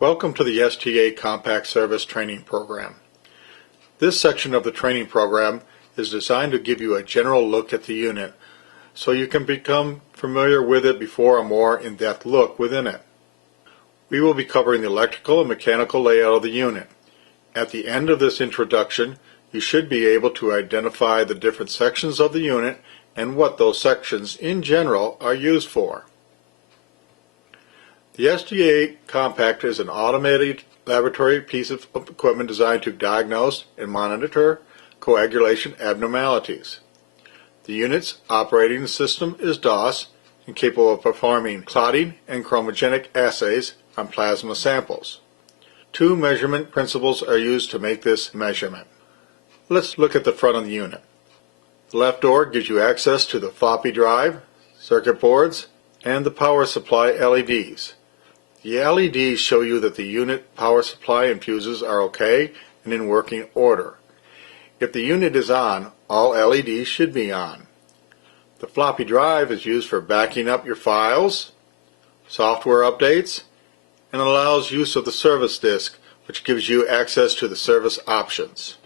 Welcome to the STA Compact Service Training Program. This section of the training program is designed to give you a general look at the unit so you can become familiar with it before a more in-depth look within it. We will be covering the electrical and mechanical layout of the unit. At the end of this introduction, you should be able to identify the different sections of the unit and what those sections in general are used for. The STA Compact is an automated laboratory piece of equipment designed to diagnose and monitor coagulation abnormalities. The unit's operating system is DOS and capable of performing clotting and chromogenic assays on plasma samples. Two measurement principles are used to make this measurement. Let's look at the front of the unit. The left door gives you access to the floppy drive, circuit boards, and the power supply LEDs. The LEDs show you that the unit power supply and fuses are okay and in working order. If the unit is on, all LEDs should be on. The floppy drive is used for backing up your files, software updates, and allows use of the service disk, which gives you access to the service options.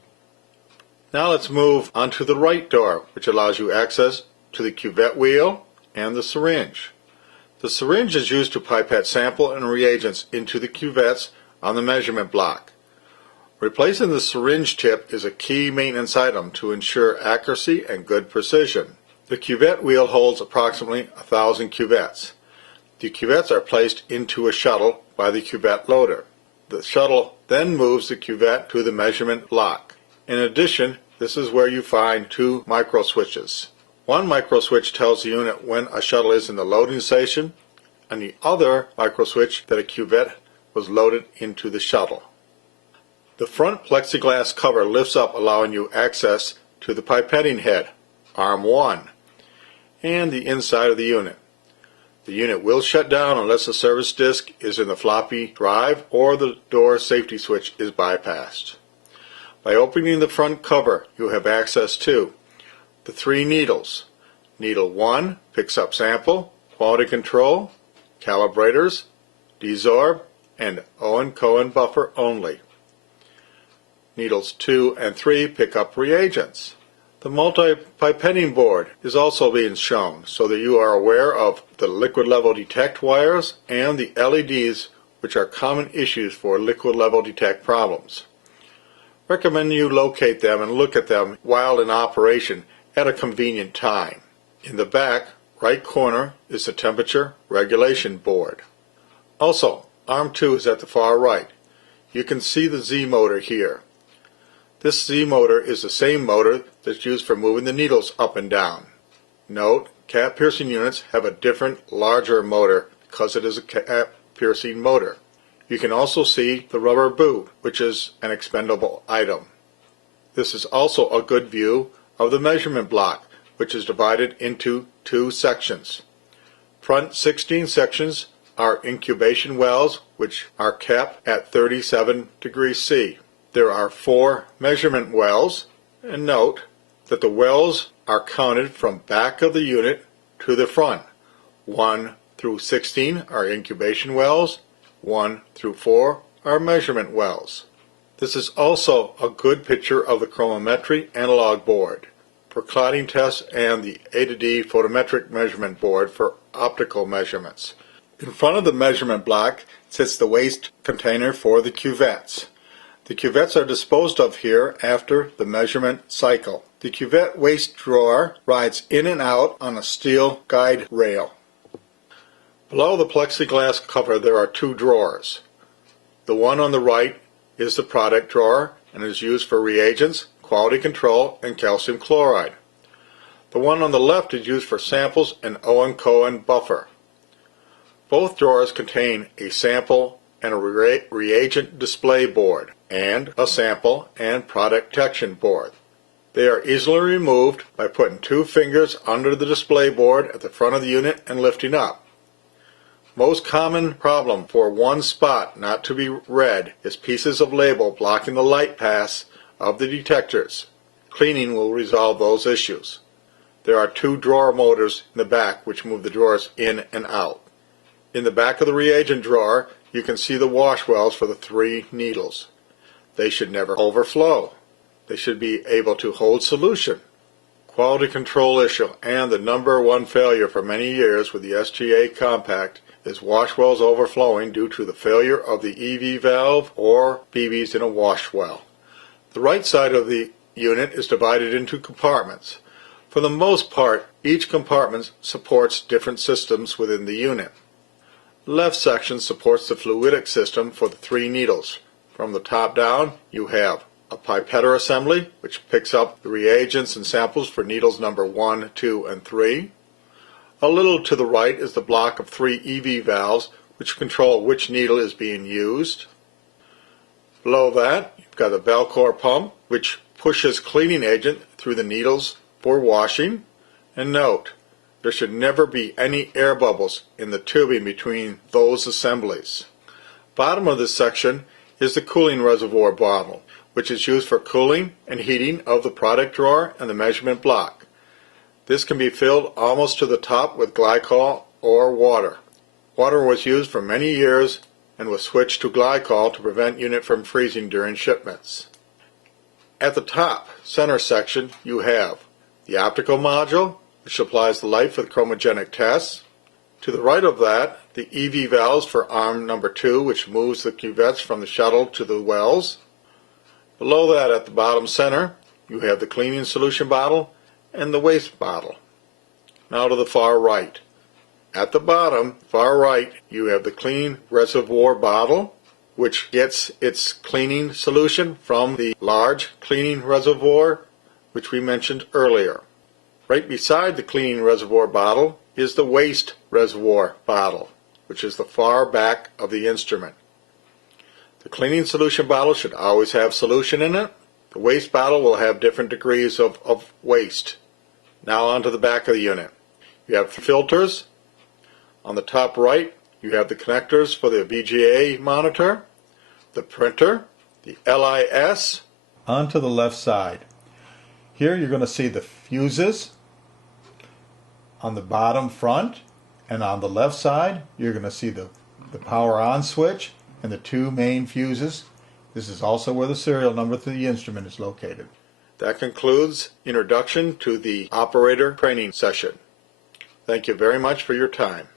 Now let's move on to the right door, which allows you access to the cuvette wheel and the syringe. The syringe is used to pipette sample and reagents into the cuvettes on the measurement block. Replacing the syringe tip is a key maintenance item to ensure accuracy and good precision. The cuvette wheel holds approximately 1,000 cuvettes. The cuvettes are placed into a shuttle by the cuvette loader. The shuttle then moves the cuvette to the measurement block. In addition, this is where you find two micro switches. One micro switch tells the unit when a shuttle is in the loading station, and the other micro switch that a cuvette was loaded into the shuttle. The front plexiglass cover lifts up, allowing you access to the pipetting head, arm 1, and the inside of the unit. The unit will shut down unless the service disk is in the floppy drive or the door safety switch is bypassed. By opening the front cover, you have access to the 3 needles. Needle 1 picks up sample, quality control, calibrators, desorb, and Owen-Cohen buffer only. Needles 2 and 3 pick up reagents. The multi-pipetting board is also being shown so that you are aware of the liquid level detect wires and the LEDs, which are common issues for liquid level detect problems. Recommend you locate them and look at them while in operation at a convenient time. In the back right corner is the temperature regulation board. Also, arm 2 is at the far right. You can see the Z motor here. This Z motor is the same motor that's used for moving the needles up and down. Note, cap piercing units have a different, larger motor because it is a cap piercing motor. You can also see the rubber boot, which is an expendable item. This is also a good view of the measurement block, which is divided into 2 sections. Front 16 sections are incubation wells, which are kept at 37 degrees C. There are 4 measurement wells, and note that the wells are counted from back of the unit to the front. 1 through 16 are incubation wells, 1 through 4 are measurement wells. This is also a good picture of the chronometry analog board for clotting tests and the A to D photometric measurement board for optical measurements. In front of the measurement block sits the waste container for the cuvettes. The cuvettes are disposed of here after the measurement cycle. The cuvette waste drawer rides in and out on a steel guide rail. Below the plexiglass cover there are 2 drawers. The one on the right is the product drawer and is used for reagents, quality control, and calcium chloride. The one on the left is used for samples and Owen-Cohen buffer. Both drawers contain a sample and a reagent display board, and a sample and product detection board. They are easily removed by putting 2 fingers under the display board at the front of the unit and lifting up. Most common problem for one spot not to be read is pieces of label blocking the light path of the detectors. Cleaning will resolve those issues. There are 2 drawer motors in the back which move the drawers in and out. In the back of the reagent drawer you can see the wash wells for the 3 needles. They should never overflow. They should be able to hold solution. Quality control issue and the #1 failure for many years with the STA Compact is wash wells overflowing due to the failure of the EV valve or BBs in a wash well. The right side of the unit is divided into compartments. For the most part, each compartment supports different systems within the unit. The left section supports the fluidic system for the 3 needles. From the top down, you have a pipetter assembly, which picks up the reagents and samples for needles number 1, 2, and 3. A little to the right is the block of 3 EV valves, which control which needle is being used. Below that, you've got a Velcor pump, which pushes cleaning agent through the needles for washing. And note, there should never be any air bubbles in the tubing between those assemblies. Bottom of this section is the cooling reservoir bottle, which is used for cooling and heating of the product drawer and the measurement block. This can be filled almost to the top with glycol or water. Water was used for many years and was switched to glycol to prevent unit from freezing during shipments. At the top center section you have the optical module, which supplies the light for the chromogenic tests. To the right of that, the EV valves for arm number 2, which moves the cuvettes from the shuttle to the wells. Below that, at the bottom center, you have the cleaning solution bottle and the waste bottle. Now to the far right. At the bottom, far right, you have the clean reservoir bottle, which gets its cleaning solution from the large cleaning reservoir, which we mentioned earlier. Right beside the cleaning reservoir bottle is the waste reservoir bottle, which is the far back of the instrument. The cleaning solution bottle should always have solution in it. The waste bottle will have different degrees of waste. Now onto the back of the unit. You have filters. On the top right, you have the connectors for the VGA monitor, the printer, the LIS. Onto the left side. Here you're going to see the fuses on the bottom front, and on the left side you're going to see the power on switch and the 2 main fuses. This is also where the serial number to the instrument is located. That concludes introduction to the operator training session. Thank you very much for your time.